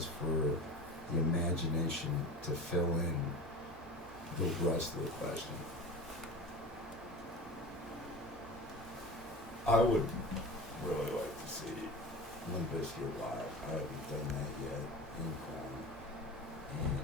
pause for the imagination to fill in the rest of the question. I would really like to see Limp Bizkit live. I haven't done that yet in Corn. And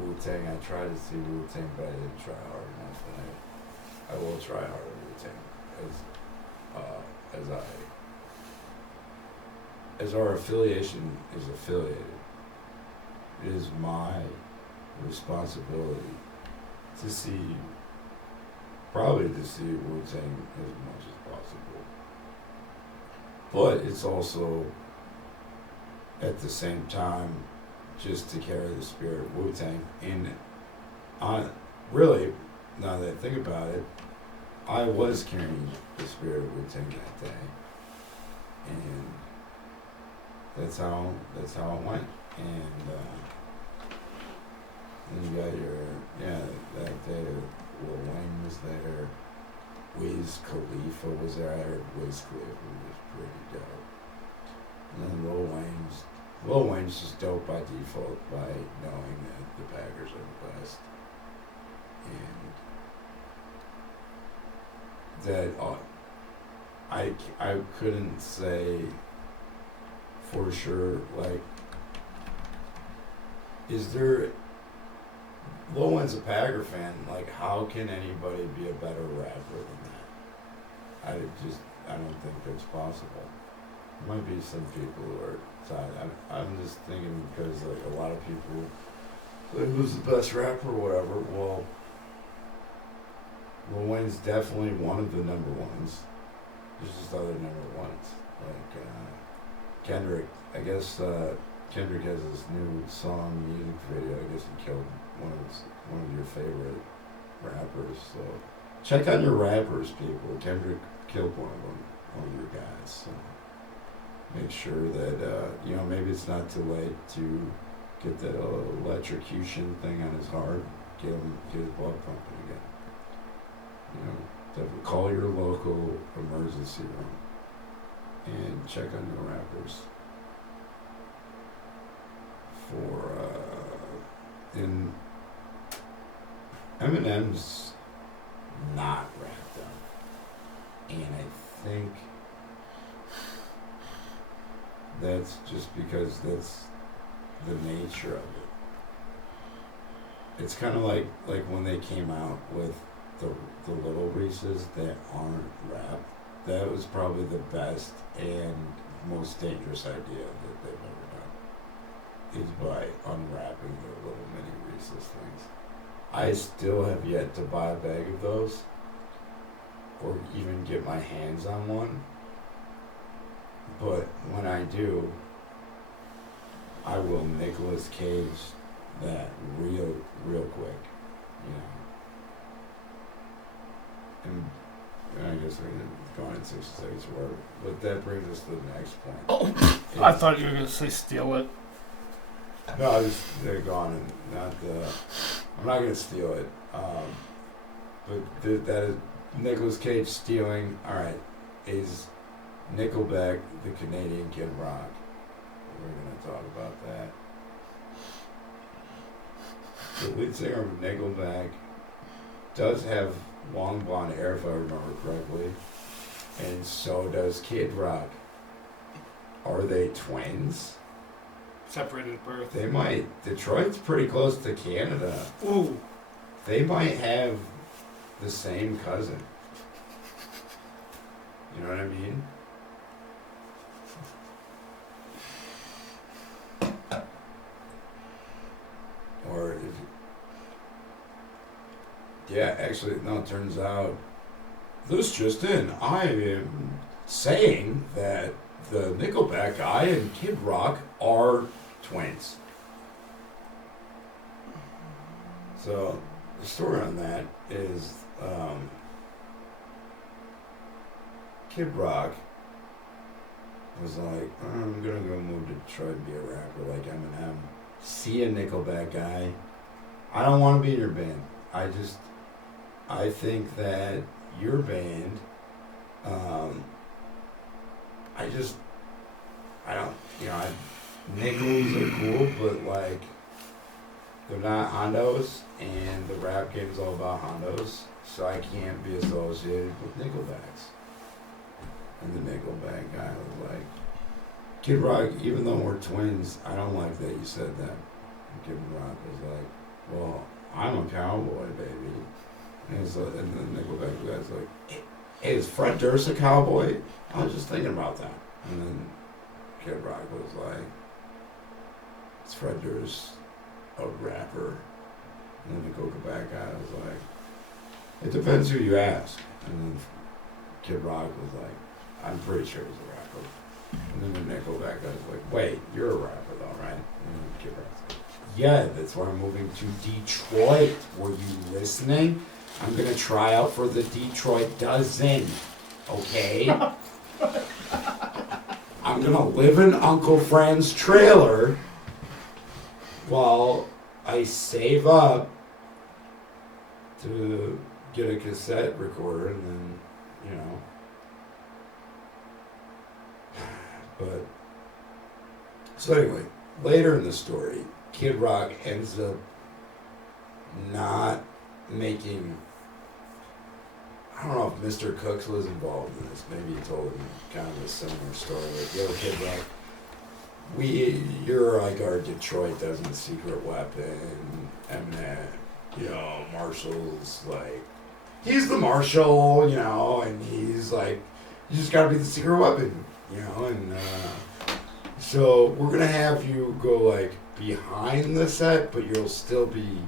Wu-Tang, I tried to see Wu-Tang, but I didn't try hard enough. And I will try harder Wu-Tang as our affiliation is affiliated. It is my responsibility to see, probably to see Wu-Tang as much as possible. But it's also, at the same time, just to carry the spirit of Wu-Tang. And really, now that I think about it, I was carrying the spirit of Wu-Tang that day. And that's how it went. And then you got that day Lil Wayne was there, Wiz Khalifa was there. I heard Wiz Khalifa was pretty dope. And then Lil Wayne's just dope by default, by knowing that the Packers are the best. And that I couldn't say for sure, like, is there, Lil Wayne's a Packer fan, like, how can anybody be a better rapper than that? I don't think that's possible. There might be some people who are tired. I'm just thinking because, like, a lot of people, like, who's the best rapper or whatever, well, Lil Wayne's definitely one of the number ones. There's just other number ones. Like, Kendrick, I guess Kendrick has this new song music video. I guess he killed one of your favorite rappers. So check on your rappers, people. Kendrick killed one of your guys. So make sure that maybe it's not too late to get that electrocution thing on his heart. Get his blood pumping again. Definitely call your local emergency room and check on your rappers for Eminem's not wrapped up, and I think that's just because that's the nature of it. It's kind of like when they came out with the Little Reese's that aren't wrapped. That was probably the best and most dangerous idea that they've ever done, is by unwrapping the little mini Reese's things. I still have yet to buy a bag of those, or even get my hands on one. But when I do, I will Nicolas Cage that real quick, And I guess I can go on in 60 seconds or whatever. But that brings us to the next point. Oh, I thought you were going to say steal it. No, I just, they're gone and not, I'm not going to steal it. But that is Nicolas Cage stealing, alright, is Nickelback the Canadian Kid Rock? We're going to talk about that. The lead singer of Nickelback does have long blonde hair, if I remember correctly, and so does Kid Rock. Are they twins? Separated at birth. They might. Detroit's pretty close to Canada. Ooh. They might have the same cousin. You know what I mean? Or if... Yeah, actually, no, it turns out... This just in. I am saying that the Nickelback guy and Kid Rock are twins. So, the story on that is... Kid Rock was like, I'm gonna go move to Detroit and be a rapper like Eminem. See a Nickelback guy. I don't want to be in your band. I think that your band, nickels are cool, but like they're not Hondos, and the rap game's all about Hondos, so I can't be associated with Nickelbacks. And the Nickelback guy was like, Kid Rock, even though we're twins, I don't like that you said that. And Kid Rock was like, well, I'm a cowboy, baby. And then the Nickelback guy's like, hey, is Fred Durst a cowboy? I was just thinking about that. And then Kid Rock was like, is Fred Durst a rapper? And then the Nickelback guy was like, it depends who you ask. And then Kid Rock was like, I'm pretty sure he's a rapper. And then the Nickelback guy was like, wait, you're a rapper though, right? And then Kid Rock's like, yeah, that's why I'm moving to Detroit. Were you listening? I'm gonna try out for the Detroit Dozen, okay? I'm gonna live in Uncle Fran's trailer while I save up to get a cassette recorder and then, you know. But, so anyway, later in the story, Kid Rock ends up not making, I don't know if Mr. Cooks was involved in this. Maybe he told him kind of a similar story. Like, yo, Kid Rock, you're like our Detroit Dozen secret weapon. Eminem, you know, Marshall's like, he's the Marshall, you know, and he's like, you just gotta be the secret weapon, you know, and so we're gonna have you go like behind the set, but you'll still be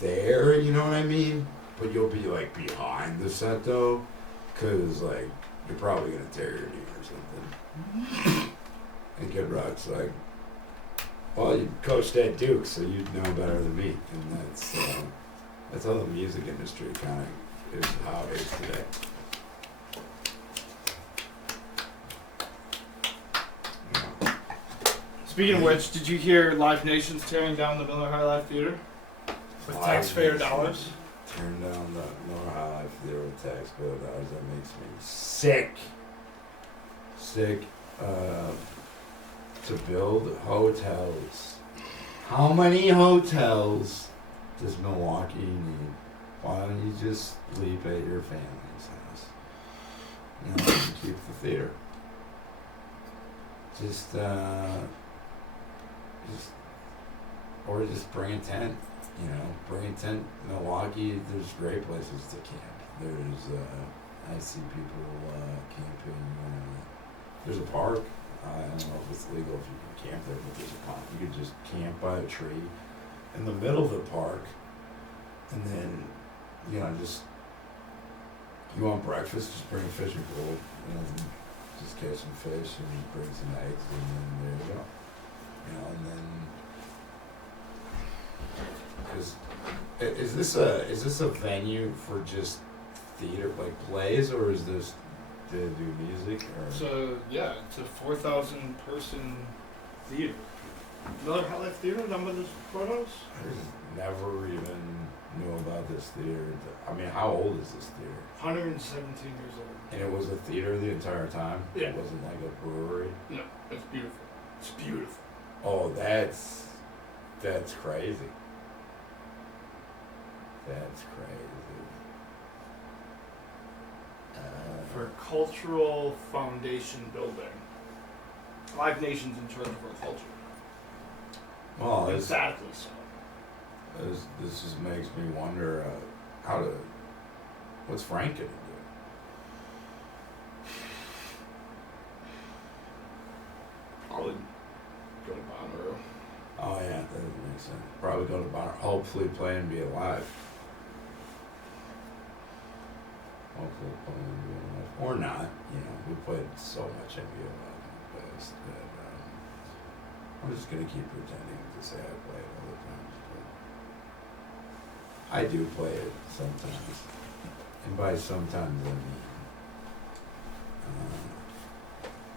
there, you know what I mean? But you'll be like behind the set though, cause like you're probably gonna tear your knee or something. And Kid Rock's like, well, you coached at Duke, so you'd know better than me, and that's how the music industry kind of is how it is today. Speaking of which, did you hear Live Nation's tearing down the Miller High Live Theater with taxpayer dollars? Tearing down the Miller High Life Theater with taxpayer dollars. That makes me sick. Sick. To build hotels. How many hotels does Milwaukee need? Why don't you just sleep at your family's house? You know, and keep the theater. Just or just bring a tent. You know, bring a tent. Milwaukee, there's great places to camp. There's I see people camping. There's a park. I don't know if it's legal if you can camp there, but there's a park. You can just camp by a tree in the middle of the park, and then, you know, just, you want breakfast, just bring a fishing pole, and just catch some fish and bring some eggs, and then there you go. You know, and then, because is this a venue for just theater, like plays, or is this to do music? Or? So yeah, it's a 4,000 person theater. Miller High Life Theater, number the photos? I just never even knew about this theater. I mean, how old is this theater? 117 years old. And it was a theater the entire time? Yeah. It wasn't like a brewery? No, it's beautiful. It's beautiful. Oh, that's crazy. That's crazy. For cultural foundation building. Live Nation's in charge of our culture. Well, Exactly so. this just makes me wonder what's Frank gonna do? Probably go to Bonnaroo. Oh yeah, that doesn't make sense. Probably go to Bonner. Hopefully play and be alive. Hopefully play and be alive. Or not. You know, we played so much NBA Live in the past that I'm just gonna keep pretending to say I play it all the time. But I do play it sometimes. And by sometimes I mean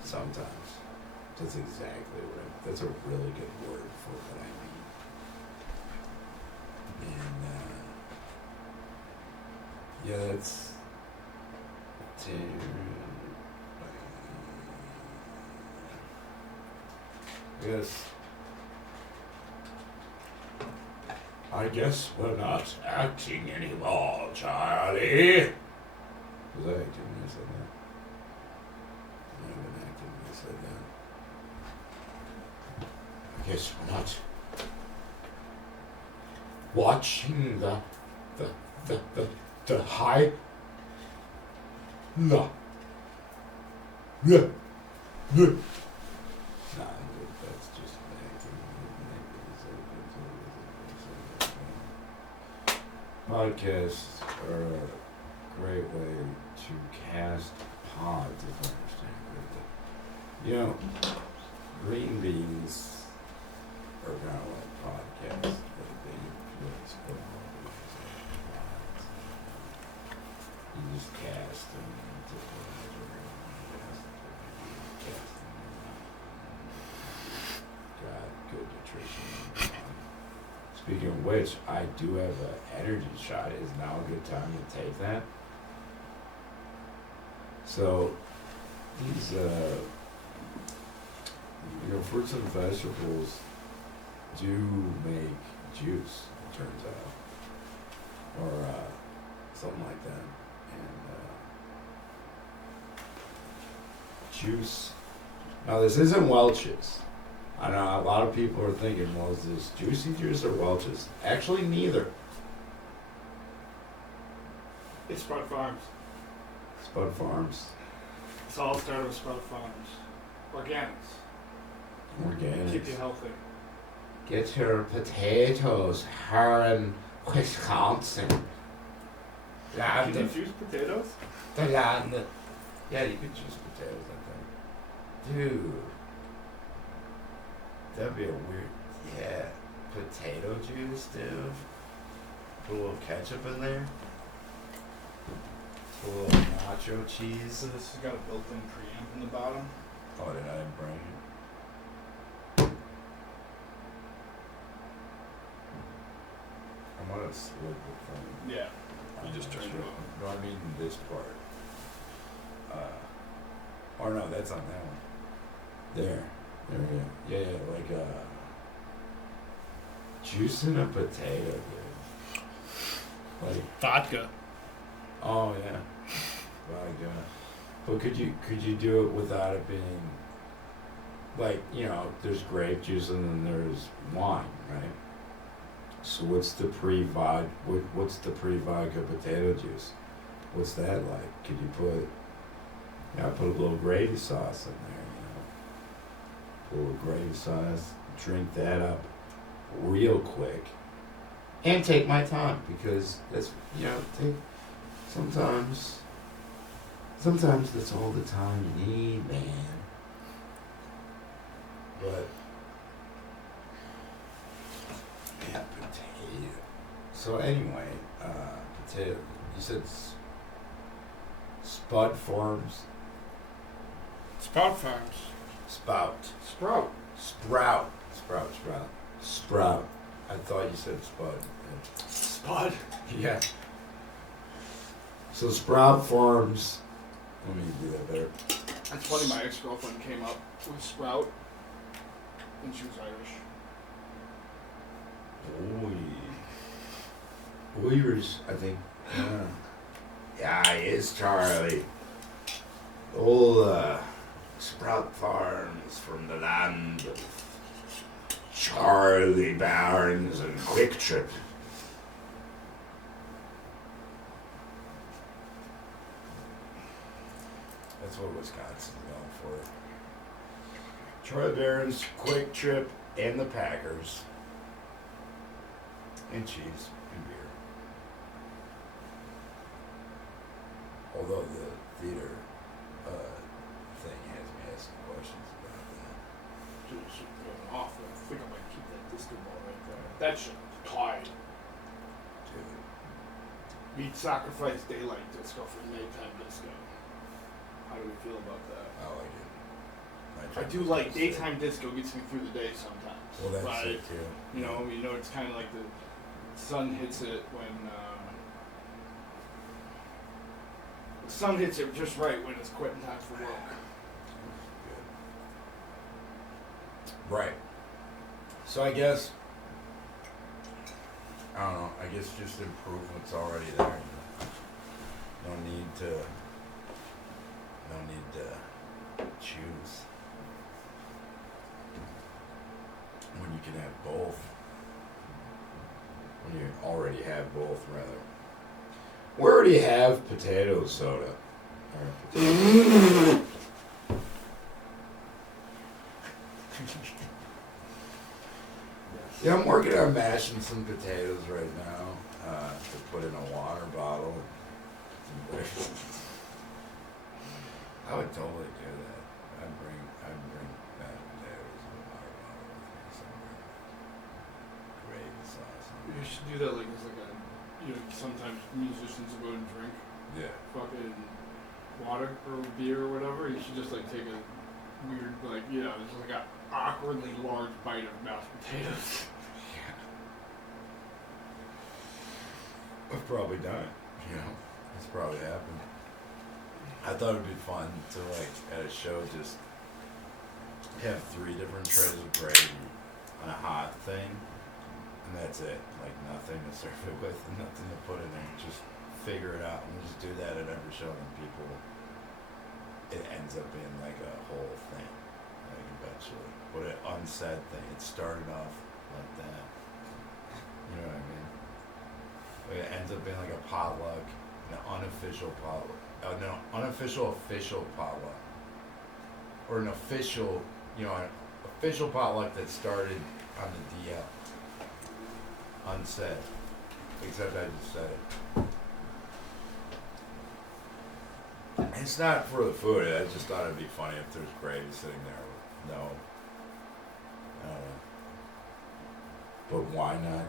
sometimes. That's exactly right. That's a really good word for what I mean. And yeah, that's I guess I guess we're not acting anymore, Charlie. Was I acting when I said that? I might have been acting when I said that. I guess we're not watching the high. No. Yeah. Yeah. Nah, that's just acting. Podcasts are a great way to cast pods, if I understand correctly. You know, green beans are kind of like podcasts, but they really split all these pods. You just cast them into whatever you cast them. Got good nutrition. Speaking of which, I do have an energy shot. Is now a good time to take that? So, these, fruits and vegetables do make juice, it turns out. Or, something like that. And, juice. Now, this isn't Welch's. I know a lot of people are thinking, well, is this Juicy Juice or Welch's? Actually, neither. It's Sprout Farms. Spud Farms. It's all started with Sprout Farms. Organics. Organic. Keep you healthy. Get your potatoes here in Wisconsin. Can you juice potatoes? The land. Yeah, you could juice potatoes, I think. Dude. That'd be a weird. Yeah. Potato juice, dude. Put a little ketchup in there. Put a little nacho cheese. So this has got a built-in preamp in the bottom. Oh, did I bring it? I'm gonna slip the thing. Yeah. I'm You just not turned it sure. on. No, I mean this part. Or no, that's on that one. There. There we go. Yeah, like juicing a potato, dude. Like, Vodka. oh yeah. Vodka. But could you do it without it being like, there's grape juice and then there's wine, right? So what's the pre-vodka potato juice? What's that like? Could you put a little gravy sauce in there, Put a little gravy sauce, drink that up real quick, and take my time because that's, sometimes that's all the time you need, man. But yeah, potato. So anyway, potato. You said Spud Farms. Sprout Farms. Spout. Sprout. Sprout. I thought you said Spud. Spud. Yeah. So Sprout Farms. Let me do that better. That's funny, my ex-girlfriend came up with Sprout, and she was Irish. Irish, I think. Yeah, he is Charlie. Old Sprout Farms from the land of Charlie Barnes and Quick Trip. That's what Wisconsin's known for. Charlie Barnes, Quick Trip, and the Packers. And cheese and beer. Although the theater thing has me asking questions about that. Dude, she's going off. I think I might keep that disco ball right there. That shit was tied. Dude. We'd sacrifice daylight disco for nighttime disco. How do we feel about that? I like it. I do like daytime disco gets me through the day sometimes. Well, that's but, it too. It's kind of like the sun hits it when the sun hits it just right when it's quitting time for work. Right. So I guess I don't know. I guess just improve what's already there. No need to choose when you can have both. When you already have both, rather. We already have potato soda. Or potato. Yeah, I'm working on mashing some potatoes right now to put in a water bottle. I would totally do that. I'd bring mashed potatoes in a water bottle with me somewhere. Gravy sauce. You should do that like as like a, sometimes musicians will go and drink Yeah. fucking water or beer or whatever. You should just like take a weird just like a awkwardly large bite of mashed potatoes. I've probably done it. It's probably happened. I thought it'd be fun to like at a show just have 3 different trays of gravy on a hot thing, and that's it. Like nothing to serve it with and nothing to put in there. Just figure it out, and we'll just do that at every show, and people, it ends up being like a whole thing, like eventually. But an unsaid thing. It started off like that. You know what I mean? Like it ends up being like a potluck, an unofficial potluck. No, unofficial official potluck. Or an official, an official potluck that started on the DL. Unsaid. Except I just said it. It's not for the food. I just thought it'd be funny if there's gravy sitting there with no. I don't know. But why not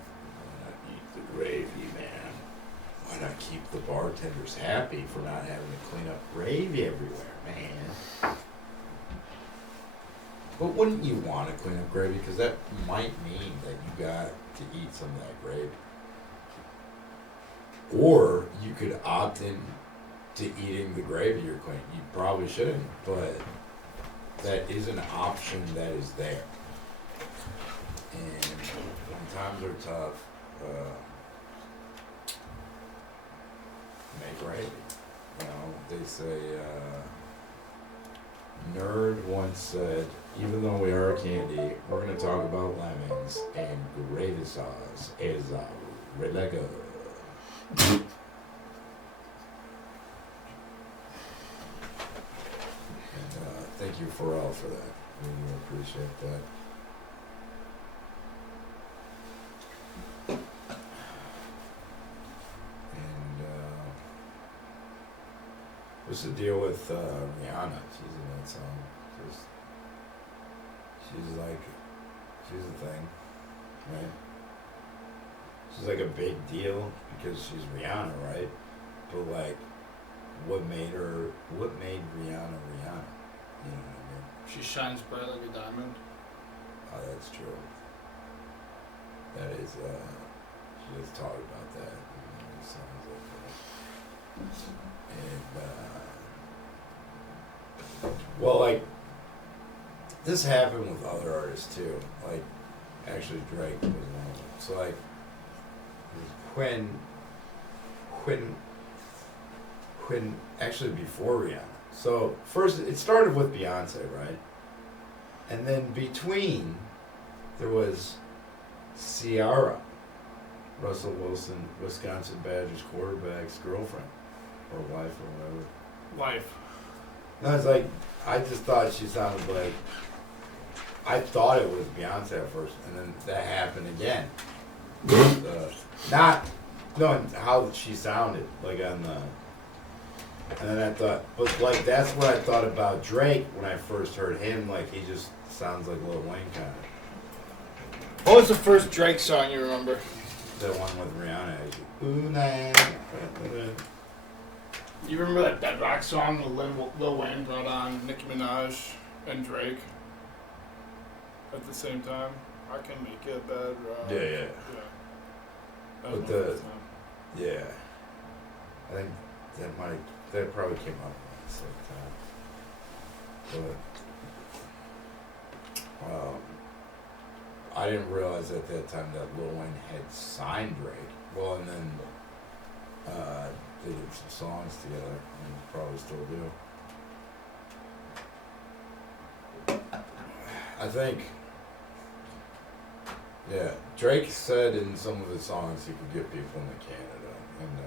eat the gravy, man? Why not keep the bartenders happy for not having to clean up gravy everywhere, man? But wouldn't you want to clean up gravy? Because that might mean that you got to eat some of that gravy. Or you could opt in to eating the gravy you're cleaning. You probably shouldn't, but that is an option that is there. And when times are tough, make gravy. They say, Nerd once said, even though we are candy, we're going to talk about lemons and gravy sauce is really good. And thank you, Pharrell, for that. Really appreciate that. What's the deal with Rihanna? She's in that song. She's a thing, right? She's like a big deal because she's Rihanna, right? But like, what made Rihanna Rihanna? You know what I mean? She shines bright like a diamond. Oh, that's true. That is, she just talked about that. It sounds like that. And, well, like, this happened with other artists too. Like, actually, Drake was one of them. So, like, when actually before Rihanna. So, first, it started with Beyonce, right? And then between, there was Ciara, Russell Wilson, Wisconsin Badgers quarterback's girlfriend, or wife, or whatever. Wife. No, it's like, I just thought she sounded like, I thought it was Beyonce at first, and then that happened again. Not knowing how she sounded, like on the, and then I thought, but like, that's what I thought about Drake when I first heard him, like, he just sounds like Lil Wayne kind of. What was the first Drake song you remember? The one with Rihanna. Ooh, nah. You remember that Bedrock song that Lil Wayne brought on Nicki Minaj and Drake at the same time? I can make it bedrock. Yeah. That was But my first time. Yeah. I think that probably came out at the same time. But, I didn't realize at that time that Lil Wayne had signed Drake. Well, and then they did some songs together, and probably still do. I think, yeah, Drake said in some of his songs he could get people into Canada, and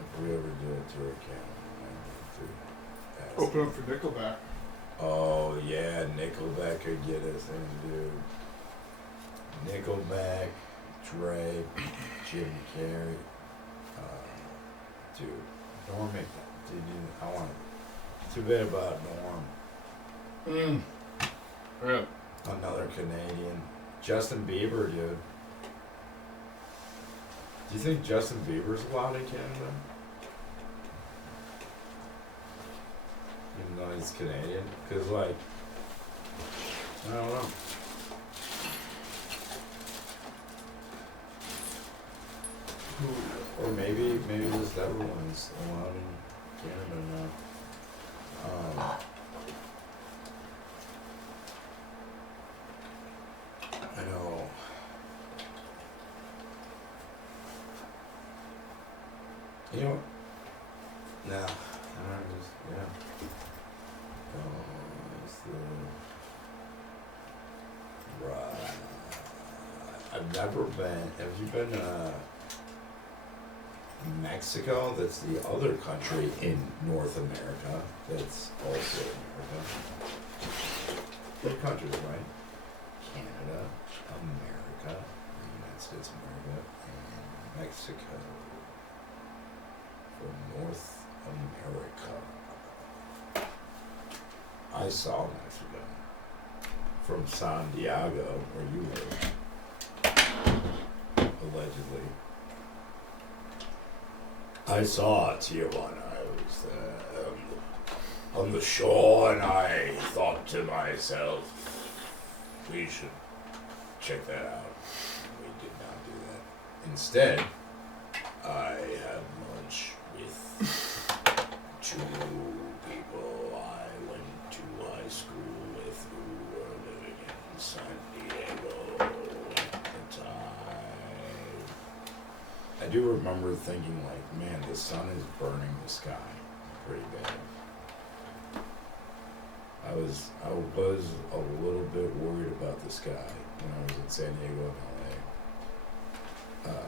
if we ever do a tour of Canada, we might need to ask. Open up for Nickelback. Oh yeah, Nickelback could get us in, dude. Nickelback, Drake, Jim Carrey, dude, Norm Macdonald. Dude, I want it. Too bad about Norm. Yeah. Another Canadian. Justin Bieber, dude. Do you think Justin Bieber's allowed in Canada? Even though he's Canadian? Because, like, I don't know. Or maybe just everyone's allowed in Canada now. I know. You know, nah, I just, yeah. It's the, right. I've never been, have you been to Mexico? That's the other country in North America that's also America. Three countries, right? Canada, America, the United States of America, and Mexico. For North America. I saw Mexico. From San Diego, where you live. Allegedly. I saw Tijuana. I was on the shore, and I thought to myself, we should check that out. We did not do that. Instead, I had lunch with two people I went to high school with who were living in San Diego at the time. I do remember thinking, like, man, the sun is burning the sky pretty bad. I was a little bit worried about the sky when I was in San Diego and LA.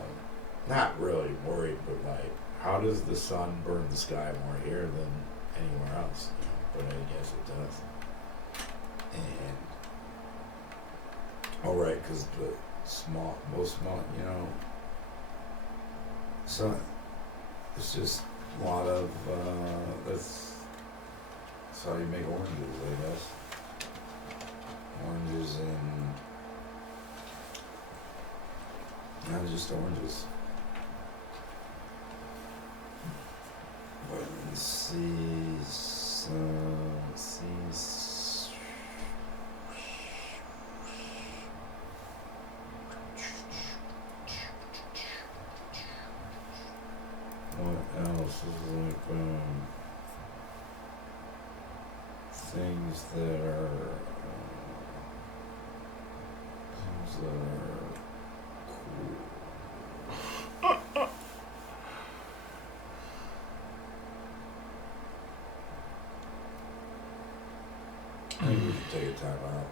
Not really worried, but like, how does the sun burn the sky more here than anywhere else? You know, but I guess it does. And alright, because the most small, you know, sun. It's just a lot of that's how you make oranges, I guess. Oranges and not just oranges. Vitamin C, what else is like things that are cool. I think we should take a time out.